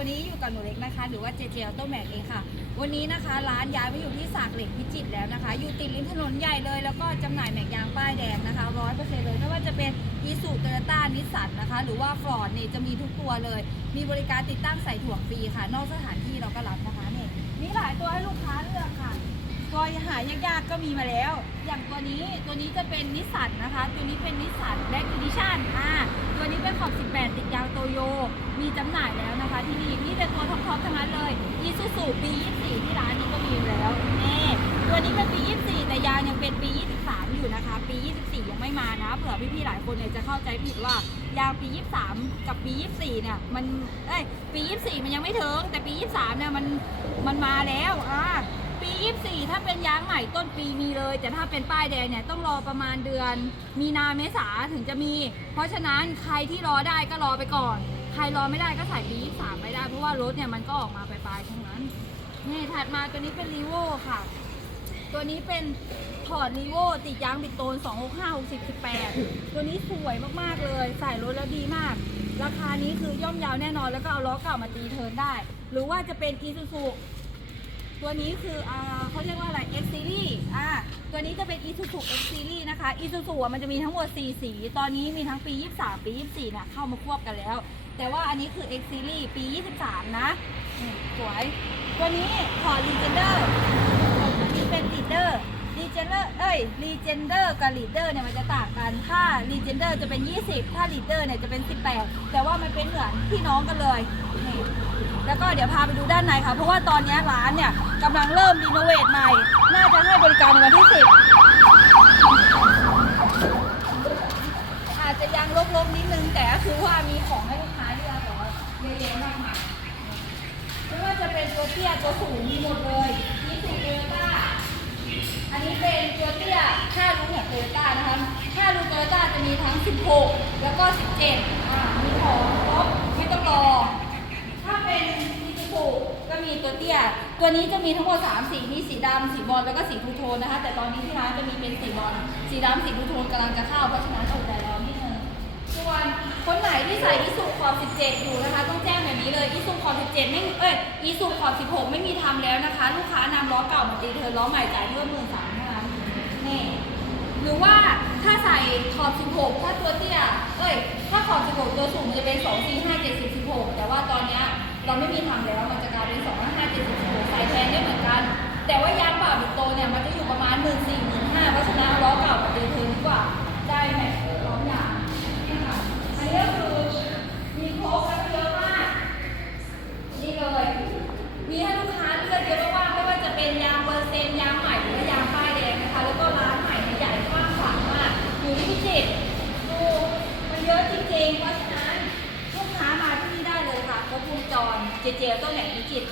วันนี้อยู่กับหนูเล็กนะคะ หรือว่าเจเจออโต้แม็กเองค่ะ วันนี้นะคะ ร้านย้ายไปอยู่ที่สากเหล็กพิจิตรแล้วนะคะ อยู่ติดริมถนนใหญ่เลย แล้วก็จำหน่ายแม็กยางป้ายแดงนะคะร้อยเปอร์เซ็นต์เลยไม่ว่าจะเป็นอีสุโตโยต้านิสสันนะคะ หรือว่าฟอร์ดเนี่ยจะมีทุกตัวเลย มีบริการติดตั้งใส่ถ่วงฟรีค่ะ นอกสถานที่เราก็รับนะคะเนี่ยมีหลายตัวให้ลูกค้าเลือก ตัวหายากๆก็มีมาแล้ว อย่างตัวนี้ตัวนี้จะเป็นนิสสันนะคะ ตัวนี้เป็นนิสสันแบล็กอีดิชั่นอ่าตัวนี้เป็นขอบ 18 ติดยางโตโย มีจำหน่ายแล้วนะคะ ที่นี่มีแต่ตัวท็อปๆทั้งนั้นเลยอีซูซูปี24ที่ร้านนี้ก็มีอยู่แล้วนี่ตัวนี้เป็นปี24แต่ยางยังเป็นปี23อยู่นะคะ ปี 24 ยังไม่มานะเผื่อพี่ๆหลายคนเนี่ยจะเข้าใจผิดว่ายางปี 23 กับปี 24 เนี่ยมันเอ้ยปี 24 มันยังไม่ถึงแต่ปี 23 เนี่ยมันมันมาแล้วอ่า 24 ถ้าเป็นยางใหม่ต้นปีมีเลย แต่ถ้าเป็นป้ายแดงเนี่ยต้องรอประมาณเดือน มีนาเมษาถึงจะมี เพราะฉะนั้นใครที่รอได้ก็รอไปก่อน ใครรอไม่ได้ก็ใส่ปี23ไม่ได้เพราะว่ารถเนี่ยมันก็ออกมาปลายๆทั้งนั้นนี่ถัดมาตัวนี้เป็นรีโวค่ะ ตัวนี้เป็นถอดรีโวติดยางบิดโตน 265 60 18 ตัวนี้สวยมากๆเลย ใส่รถแล้วดีมาก ราคานี้คือย่อมยาวแน่นอนแล้วก็เอาล้อเก่ามาตีเทิร์นได้ หรือว่าจะเป็นอีซูซู ตัวนี้คืออ่าเขาเรียกว่าอะไร X Series อ่าตัวนี้จะเป็น Isuzu X Series นะคะ Isuzu อะมันจะมีทั้งหมด 4 สี ตอนนี้มีทั้งปี 23 ปี 24เนี่ยเข้ามาควบกันแล้ว แต่ว่าอันนี้คือ X Series ปี 23 นะนี่สวย ตัวนี้ขอ Legender อันนี้เป็น Leader Legender เอ้ย Legender กับ Leader เนี่ยมันจะต่างกัน ถ้า Legender จะเป็น 20 ถ้า Leader เนี่ยจะเป็น 18 แต่ว่ามันเป็นเหมือนพี่น้องกันเลยนี่ แล้วก็เดี๋ยวพาไปดูด้านในค่ะ เพราะว่าตอนนี้ร้านเนี่ยกำลังเริ่มรีโนเวทใหม่ น่าจะให้บริการในวันที่10อาจจะยังลบๆนิดนึงแต่ก็คือว่ามีของให้ลูกค้าเลือกแต่ว่าเยอะแยะมากมายไม่ว่าจะเป็นตัวเตี้ยตัวสูงมีหมดเลยมีสูงโตโยต้าอันนี้เป็นตัวเตี้ย5รูของโตโยต้านะคะ5รูโตโยต้าจะมีทั้ง 16 แล้วก็ 17อ่ามีของครบไม่ต้องรอ ถ้าเป็นอีซูซูก็ มีตัวเตี้ย ตัวนี้จะมีทั้งหมด3สีมีสีดำสีบอลแล้วก็สีทูโทนนะคะ แต่ตอนนี้ที่ร้านจะมีเป็นสีบอลสีดำสีทูโทนกำลังจะเข้าเพราะฉะนั้นอดใจรอนิดนึงส่วนคนไหนที่ใส่อีซูขอบ17 อยู่นะคะ ต้องแจ้งแบบนี้เลยอีซูขอบ17 ไม่เอ้ยอีซูขอบ16 ไม่มีทำแล้วนะคะ ลูกค้านำล้อเก่ามาตีเธอล้อใหม่จ่ายเพิ่มหมื่นสามเท่านั้นนี่หรือว่าถ้าใส่ขอบ16 ถ้าตัวเตี้ยเอ้ยถ้าขอบ16 ตัวสูงมันจะเป็น 2 4 5 7 10 16 แต่ว่าตอนเนี้ย เราไม่มีทำแล้วมันจะกลายเป็น2 5 7 10 16ใส่แจเจเจต้นแหล่งพิจิตร